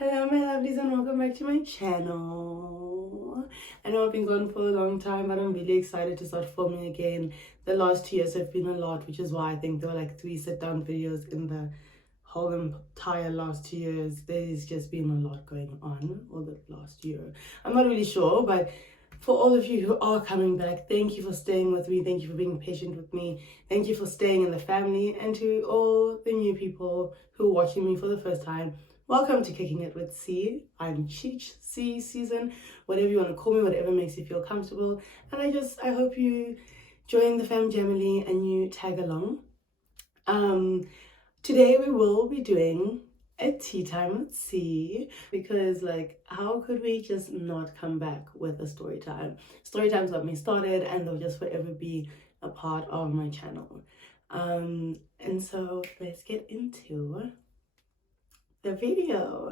Hello my lovelies and welcome back to my channel. I know I've been gone for a long time, but I'm really excited to start filming again. The last 2 years have been a lot, which is why I think there were like 3 sit-down videos in the whole entire last 2 years. There's just been a lot going on all the last year. I'm not really sure, but for all of you who are coming back, thank you for staying with me. Thank you for being patient with me. Thank you for staying in the family. And to all the new people who are watching me for the first time, welcome to Kicking It with C. I'm Cheech C season, whatever you want to call me, whatever makes you feel comfortable. And I hope you join the fam family and you tag along. Today we will be doing a tea time with C, because like, how could we just not come back with a story time? Story times got me started and they'll just forever be a part of my channel. And so let's get into the video.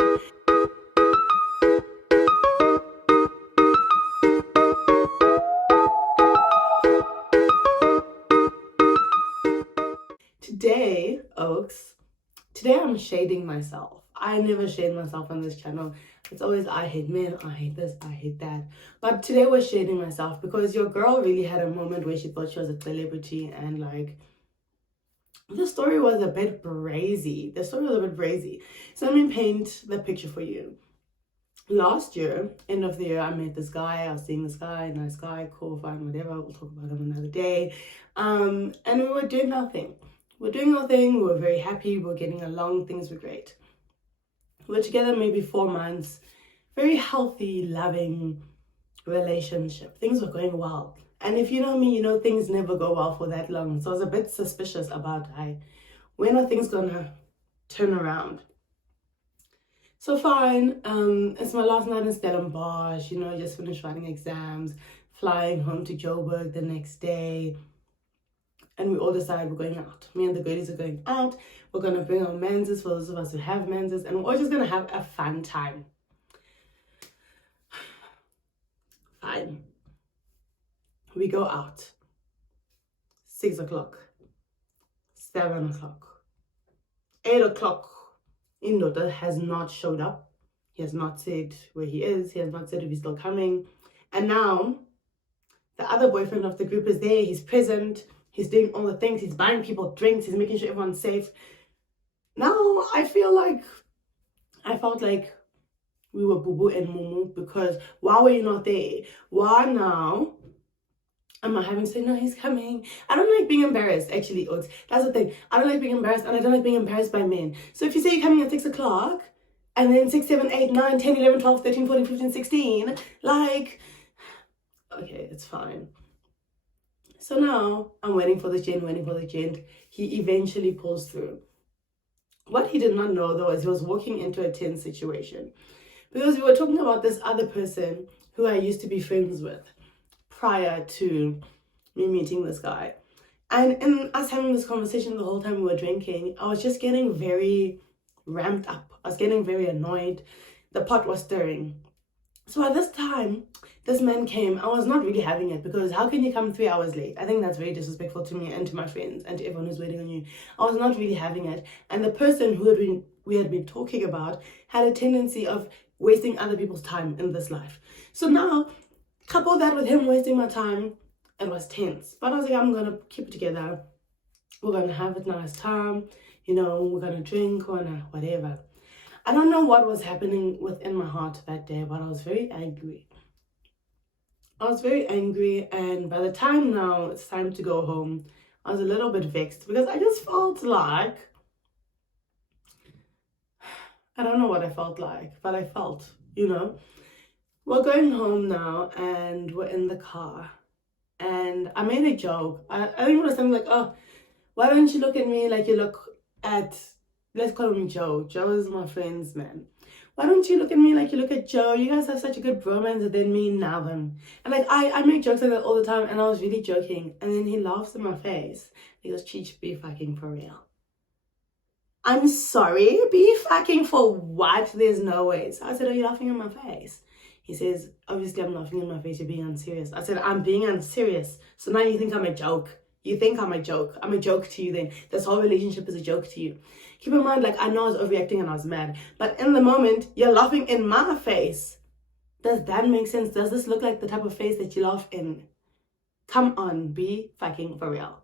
Today I'm shading myself. I never shade myself on this channel. It's always I hate men, I hate this, I hate that. But today we're shading myself because your girl really had a moment where she thought she was a celebrity, and like, the story was a bit brazy. So let me paint the picture for you. Last year, end of the year, I met this guy. I was seeing this guy, nice guy, cool, fine, whatever. We'll talk about him another day. And we were doing our thing. We were very happy, we were getting along, things were great. We were together maybe 4 months, very healthy, loving relationship. Things were going well. And if you know me, you know things never go well for that long. So I was a bit suspicious about, when are things gonna turn around? So fine, it's my last night in Stellenbosch, just finished writing exams, flying home to Joburg the next day. And we all decided we're going out. Me and the girlies are going out. We're going to bring our menses for those of us who have menses. And we're all just going to have a fun time. Fine. We go out. 6 o'clock. 7 o'clock. 8 o'clock. Indoda has not showed up. He has not said where he is. He has not said if he's still coming. And now, the other boyfriend of the group is there. He's present. He's doing all the things. He's buying people drinks. He's making sure everyone's safe. Now I felt like we were Boo Boo and Mumu, because why were you not there? Why now am I having to say, no, he's coming? I don't like being embarrassed, actually, Oaks. That's the thing. I don't like being embarrassed, and I don't like being embarrassed by men. So if you say you're coming at 6 o'clock, and then 6, 7, 8, 9, 10, 11, 12, 13, 14, 15, 16, like, okay, it's fine. So now I'm waiting for the gent. He eventually pulls through. What he did not know though is he was walking into a tense situation, because we were talking about this other person who I used to be friends with prior to me meeting this guy. And in us having this conversation the whole time we were drinking, I was just getting very ramped up. I was getting very annoyed. The pot was stirring. So at this time, this man came. I was not really having it, because how can you come 3 hours late? I think that's very disrespectful to me and to my friends and to everyone who's waiting on you. I was not really having it. And the person we had been talking about had a tendency of wasting other people's time in this life. So now, couple that with him wasting my time, it was tense. But I was like, I'm going to keep it together. We're going to have a nice time. We're going to drink, we're going to whatever. I don't know what was happening within my heart that day, but I was very angry. And by the time now it's time to go home, I was a little bit vexed, because I just felt like, I don't know what I felt like, but I felt, We're going home now and we're in the car, and I made a joke. I think it was something like, oh, why don't you look at me like you look at, let's call him Joe. Joe is my friend's man. Why don't you look at me like you look at Joe? You guys have such a good bromance, and then me and Navin. And like, I make jokes like that all the time, and I was really joking. And then he laughs in my face. He goes, Cheech, be fucking for real. I'm sorry, be fucking for what? There's no way. So I said, are you laughing in my face? He says, obviously I'm laughing in my face, you're being unserious. I said, I'm being unserious. So now you think I'm a joke. You think I'm a joke. I'm a joke to you then. This whole relationship is a joke to you. Keep in mind, like, I know I was overreacting and I was mad, but in the moment, you're laughing in my face. Does that make sense? Does this look like the type of face that you laugh in? Come on, be fucking for real.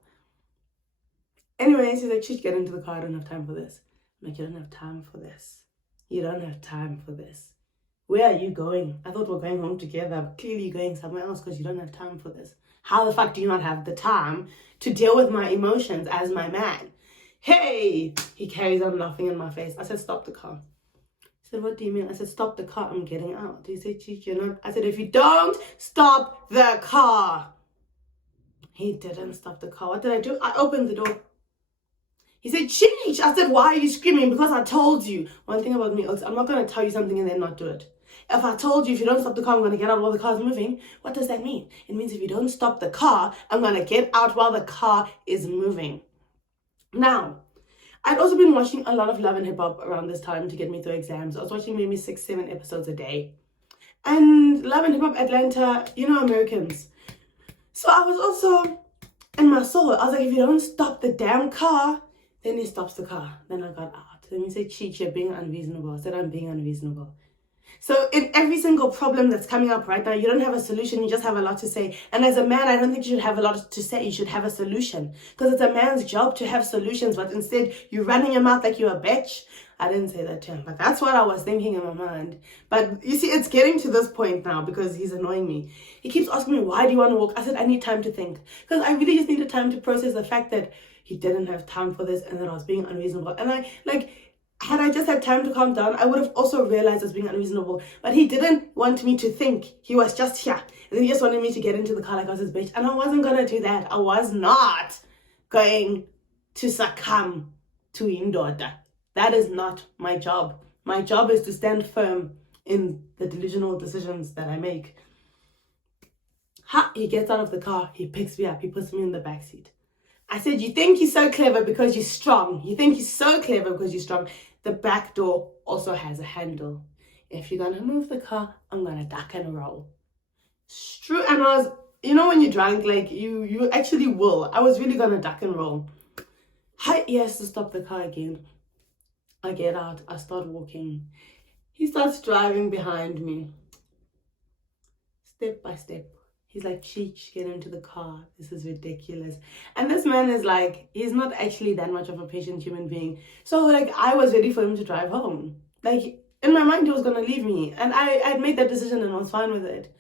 Anyways, he's like, she's get into the car, I don't have time for this. I'm like, you don't have time for this. You don't have time for this. Where are you going? I thought we're going home together, but clearly you're going somewhere else because you don't have time for this. How the fuck do you not have the time to deal with my emotions as my man? Hey! He carries on laughing in my face. I said, stop the car. He said, what do you mean? I said, stop the car, I'm getting out. He said, Cheech, you're not. I said, if you don't stop the car. He didn't stop the car. What did I do? I opened the door. He said, Cheech. I said, why are you screaming? Because I told you. One thing about me, I'm not going to tell you something and then not do it. If I told you, if you don't stop the car, I'm going to get out while the car's moving. What does that mean? It means if you don't stop the car, I'm going to get out while the car is moving. Now, I'd also been watching a lot of Love and Hip Hop around this time to get me through exams. I was watching maybe 6-7 episodes a day. And Love and Hip Hop Atlanta, you know, Americans. So I was also, in my soul, I was like, if you don't stop the damn car, then he stops the car. Then I got out. Then he said, Cheech, you're being unreasonable. I said, I'm being unreasonable. So in every single problem that's coming up right now, you don't have a solution, you just have a lot to say. And as a man, I don't think you should have a lot to say. You should have a solution. Because it's a man's job to have solutions, but instead you're running your mouth like you're a bitch. I didn't say that to him, but that's what I was thinking in my mind. But you see, it's getting to this point now because he's annoying me. He keeps asking me, why do you want to walk? I said, I need time to think. Because I really just needed time to process the fact that he didn't have time for this and that I was being unreasonable. And had I just had time to calm down, I would have also realized I was being unreasonable. But he didn't want me to think. He was just here. And then he just wanted me to get into the car like I was his bitch. And I wasn't going to do that. I was not going to succumb to indoda. That is not my job. My job is to stand firm in the delusional decisions that I make. He gets out of the car. He picks me up. He puts me in the back seat. I said, you think you're so clever because you're strong. You think you're so clever because you're strong. The back door also has a handle. If you're going to move the car, I'm going to duck and roll. And I was, you know when you're drunk, like you actually will. I was really going to duck and roll. He has to stop the car again. I get out. I start walking. He starts driving behind me. Step by step. He's like, Cheech, get into the car. This is ridiculous. And this man is like, he's not actually that much of a patient human being. So like, I was ready for him to drive home. Like, in my mind, he was going to leave me. And I'd made that decision and I was fine with it.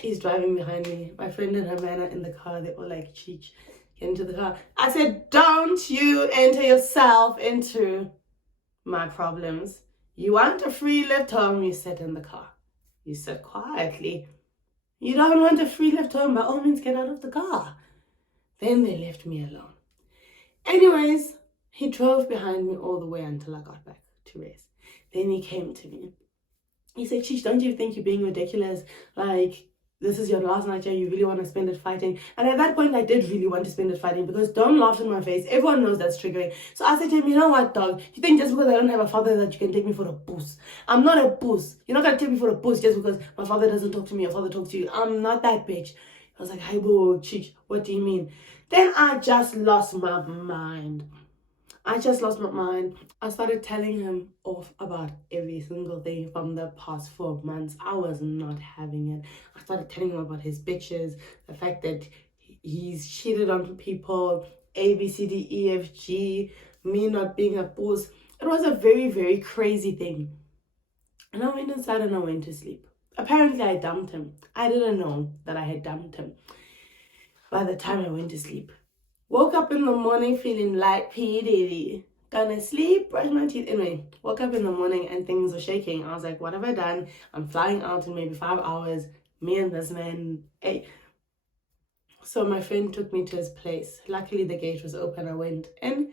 He's driving behind me. My friend and her man are in the car. They were like, Cheech, get into the car. I said, don't you enter yourself into my problems. You want a free lift home, you sit in the car. You sit quietly. You don't want a free lift home, by all means get out of the car. Then they left me alone. Anyways, he drove behind me all the way until I got back to rest. Then he came to me. He said, Cheech, don't you think you're being ridiculous? Like, this is your last night here, you really want to spend it fighting. And at that point, I did really want to spend it fighting because don't laugh in my face. Everyone knows that's triggering. So I said to him, you know what, dog? You think just because I don't have a father that you can take me for a boost? I'm not a boost. You're not going to take me for a boost just because my father doesn't talk to me, your father talks to you. I'm not that bitch. I was like, hey, boo, Cheech, what do you mean? Then I just lost my mind. I started telling him off about every single thing from the past 4 months. I was not having it. I started telling him about his bitches, the fact that he's cheated on people, A, B, C, D, E, F, G, me not being a boss. It was a very, very crazy thing. And I went inside and I went to sleep. Apparently I dumped him. I didn't know that I had dumped him by the time I went to sleep. Woke up in the morning feeling like P. Diddy. Gonna sleep, brush my teeth. Anyway, woke up in the morning and things were shaking. I was like, what have I done? I'm flying out in maybe 5 hours. Me and this man. Hey. So my friend took me to his place. Luckily, the gate was open. I went in.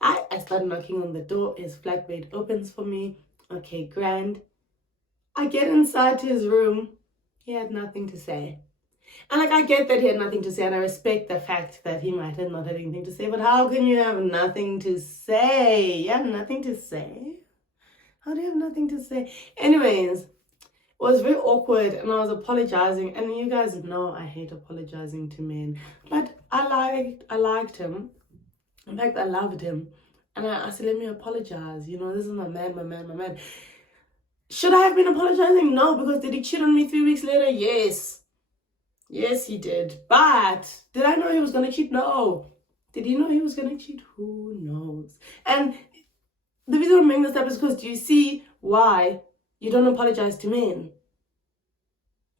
I started knocking on the door. His flatbed opens for me. Okay, grand. I get inside to his room. He had nothing to say. And like, I get that he had nothing to say, and I respect the fact that he might have not had anything to say, but how can you have nothing to say? You have nothing to say? How do you have nothing to say? Anyways, it was very awkward, and I was apologizing, and you guys know I hate apologizing to men, but I liked him. In fact, I loved him. And I said, let me apologize. You know, this is my man. Should I have been apologizing? No, because did he cheat on me 3 weeks later? Yes. Yes, he did. But did I know he was going to cheat? No. Did he know he was going to cheat? Who knows? And the reason I'm bringing this up is because do you see why you don't apologize to men?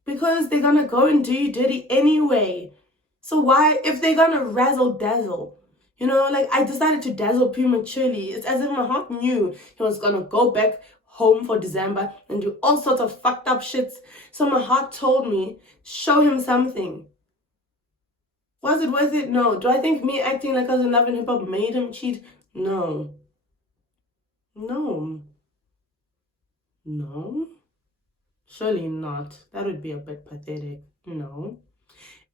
Because they're going to go and do you dirty anyway. So why, if they're going to razzle dazzle, you know, like I decided to dazzle prematurely. It's as if my heart knew he was going to go back home for December and do all sorts of fucked up shits. So my heart told me, show him something. Was it worth it? No. Do I think me acting like I was in Love and Hip Hop made him cheat? No. No. No. Surely not. That would be a bit pathetic. No.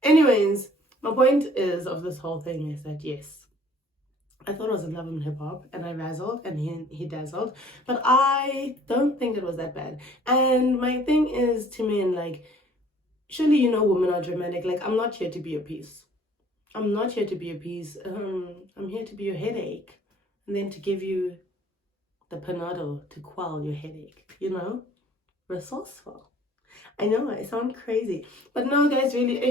Anyways, my point is of this whole thing is that yes, I thought I was in Love and Hip Hop and I razzled and he dazzled, but I don't think it was that bad. And my thing is to men, like, surely you know women are dramatic. Like, I'm not here to be your piece. I'm not here to be your piece. I'm here to be your headache and then to give you the Panado to quell your headache, you know? Resourceful. I know, I sound crazy. But no, guys, really,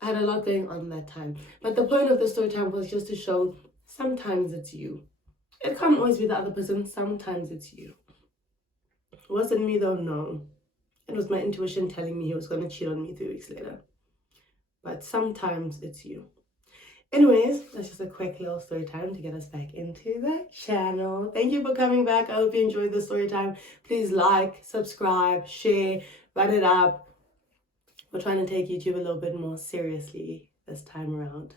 I had a lot going on that time. But the point of the story time was just to show sometimes it's you. It can't always be the other person. Sometimes it's you. Was it me though? No. It was my intuition telling me he was going to cheat on me 3 weeks later. But sometimes it's you. Anyways, that's just a quick little story time to get us back into the channel. Thank you for coming back. I hope you enjoyed the story time. Please like, subscribe, share, run it up. We're trying to take YouTube a little bit more seriously this time around.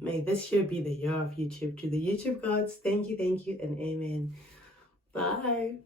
May this year be the year of YouTube. To the YouTube gods, thank you, and amen. Bye.